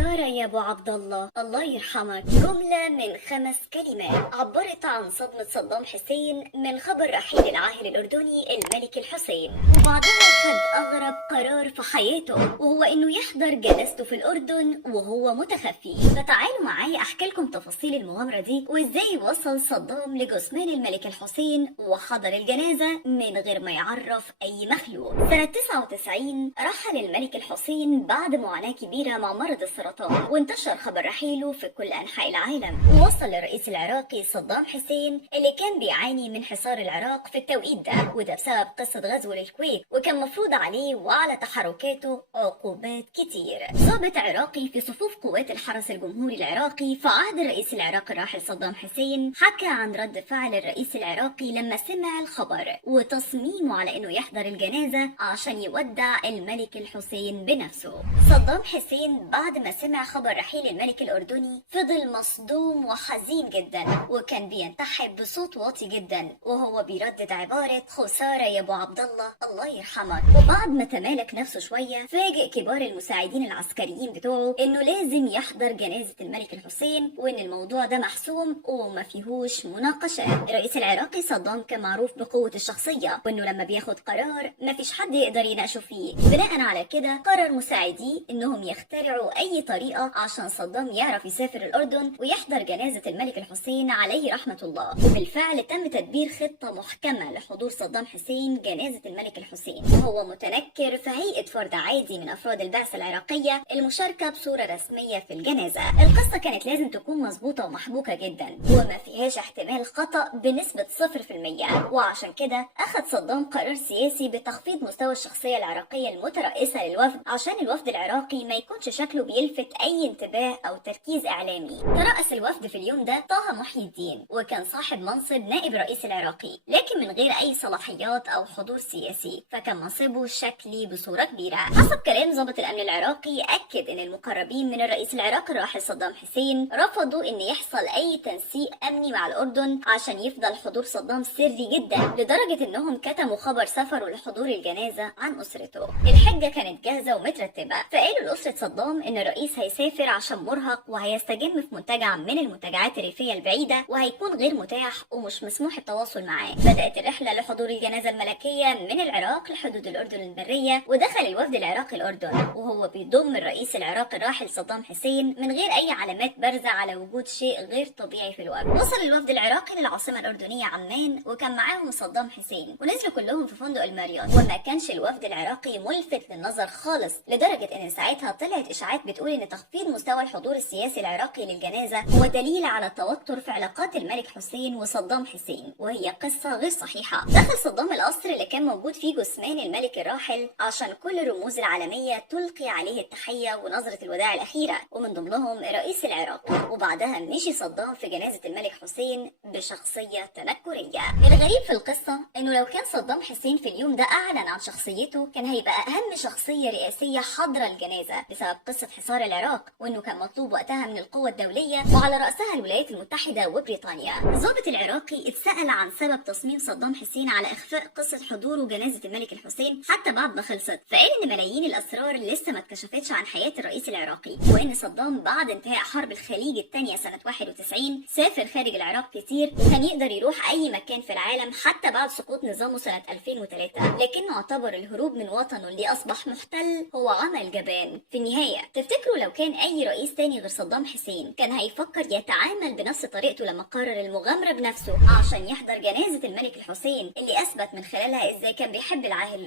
خسارة يا ابو عبد الله، الله يرحمك. جملة من 5 كلمات عبرت عن صدمة صدام حسين من خبر رحيل العاهل الأردني الملك الحسين، وبعدها خد أغرب قرار في حياته وهو إنه يحضر جنازته في الأردن وهو متخفي. فتعالوا معايا أحكي لكم تفاصيل المغامرة دي وإزاي وصل صدام لجثمان الملك الحسين وحضر الجنازة من غير ما يعرف أي مخلوق. سنة 99 رحل الملك الحسين بعد معاناة كبيرة مع مرض السرطان، وانتشر خبر رحيله في كل أنحاء العالم، ووصل للرئيس العراقي صدام حسين اللي كان بيعاني من حصار العراق في التوقيت ده، وده بسبب قصة غزو للكويت، وكان مفروض عليه وعلى تحركاته عقوبات كتير. ضابط عراقي في صفوف قوات الحرس الجمهوري العراقي في عهد الرئيس العراقي الراحل صدام حسين حكى عن رد فعل الرئيس العراقي لما سمع الخبر وتصميمه على انه يحضر الجنازة عشان يودع الملك الحسين بنفسه. صدام حسين بعد ما سمع خبر رحيل الملك الأردني فضل مصدوم وحزين جدا، وكان بينتحب بصوت واطي جدا وهو بيردد عبارة خسارة يا ابو عبد الله، الله يرحمك. وبعد ما تمالك نفسه شوية فاجئ كبار المساعدين العسكريين بتوعه انه لازم يحضر جنازة الملك الحسين وان الموضوع ده محسوم وما فيهوش مناقشة. الرئيس العراقي صدام كان معروف بقوة الشخصية وانه لما بياخد قرار ما فيش حد يقدر يناقشه فيه. بناء على كده قرر مساعديه انهم يخترعوا اي طريقة عشان صدام يعرف يسافر الاردن ويحضر جنازة الملك الحسين عليه رحمة الله. وبالفعل تم تدبير خطة محكمة لحضور صدام حسين جنازة الملك الحسين، وهو متنكر في هيئة فرد عادي من افراد البعثة العراقية المشاركة بصورة رسمية في الجنازة. القصة كانت لازم تكون مظبوطة ومحبوكة جدا وما فيهاش احتمال خطأ بنسبة 0%، وعشان كده اخذ صدام قرار سياسي بتخفيض مستوى الشخصية العراقية المترأسة للوفد عشان الوفد العراقي ما يكونش شكله بيلفت اي انتباه او تركيز اعلامي. ترأس الوفد في اليوم ده طه محي الدين، وكان صاحب منصب نائب رئيس العراقي لكن من غير اي صلاحيات او حضور سياسي، فكان منصبه شكلي بصورة كبيرة. حسب كلام ضابط الامن العراقي اكد ان المقربين من الرئيس العراقي الراحل صدام حسين رفضوا ان يحصل اي تنسيق امني مع الاردن عشان يفضل حضور صدام سري جدا، لدرجة انهم كتموا خبر سفره لحضور الجنازة عن اسرته. الحجة كانت جاهزة ومترتبة، فقالوا لأسرة صدام ان الرئيس هيسافر عشان مرهق وهيستجم في منتجع من المنتجعات الريفية البعيدة وهيكون غير متاح ومش مسموح التواصل معاه. بدأت الرحلة لحضور الجنازة الملكية من العراق لحدود الأردن البرية، ودخل الوفد العراقي الأردن وهو بيضم الرئيس العراقي الراحل صدام حسين من غير أي علامات بارزة على وجود شيء غير طبيعي في الوفد. وصل الوفد العراقي للعاصمة الأردنية عمان وكان معاهم صدام حسين، ونزلوا كلهم في فندق الماريوت، وما كانش الوفد العراقي ملفت للنظر خالص، لدرجة ان ساعتها طلعت اشاعات بتقول ان تخفيض مستوى الحضور السياسي العراقي للجنازة هو دليل على التوتر في علاقات الملك حسين وصدام حسين، وهي قصة غير صحيحة. دخل صدام القصر اللي كان موجود فيه جثمان الملك الراحل عشان كل الرموز العالمية تلقي عليه التحية ونظرة الوداع الأخيرة، ومن ضمنهم الرئيس العراقي. وبعدها مشي صدام في جنازة الملك حسين بشخصية تنكرية. الغريب في القصة انه لو كان صدام حسين في اليوم ده اعلن عن شخصيته كان هيبقى اهم شخصية رئاسية حاضرة الجنازة بسبب قصة حصار العراق، وانه كان مطلوب وقتها من القوة الدولية وعلى رأسها الولايات المتحدة وبريطانيا. الضابط العراقي اتسأل عن سبب تصميم صدام حسين على اخفاء قصة حضوره جنازة الملك الحسين حتى بعد ما خلصت، فقال ان ملايين الاسرار لسه ما اتكشفتش عن حياة الرئيس العراقي، وان صدام بعد انتهاء حرب الخليج الثانية سنة 91 سافر خارج العراق كتير وكان يقدر يروح اي مكان في العالم حتى بعد سقوط نظامه سنة 2003، لكنه اعتبر الهروب من وطنه اللي اصبح محتل هو عمل جبان. في النهاية تفتكروا لو كان اي رئيس تاني غير صدام حسين كان هيفكر يتعامل بنفس طريقته لما قرر المغامرة بنفسه عشان يحضر جنازة الملك الحسين اللي اثبت من خلالها ازاي كان بيحب العاهل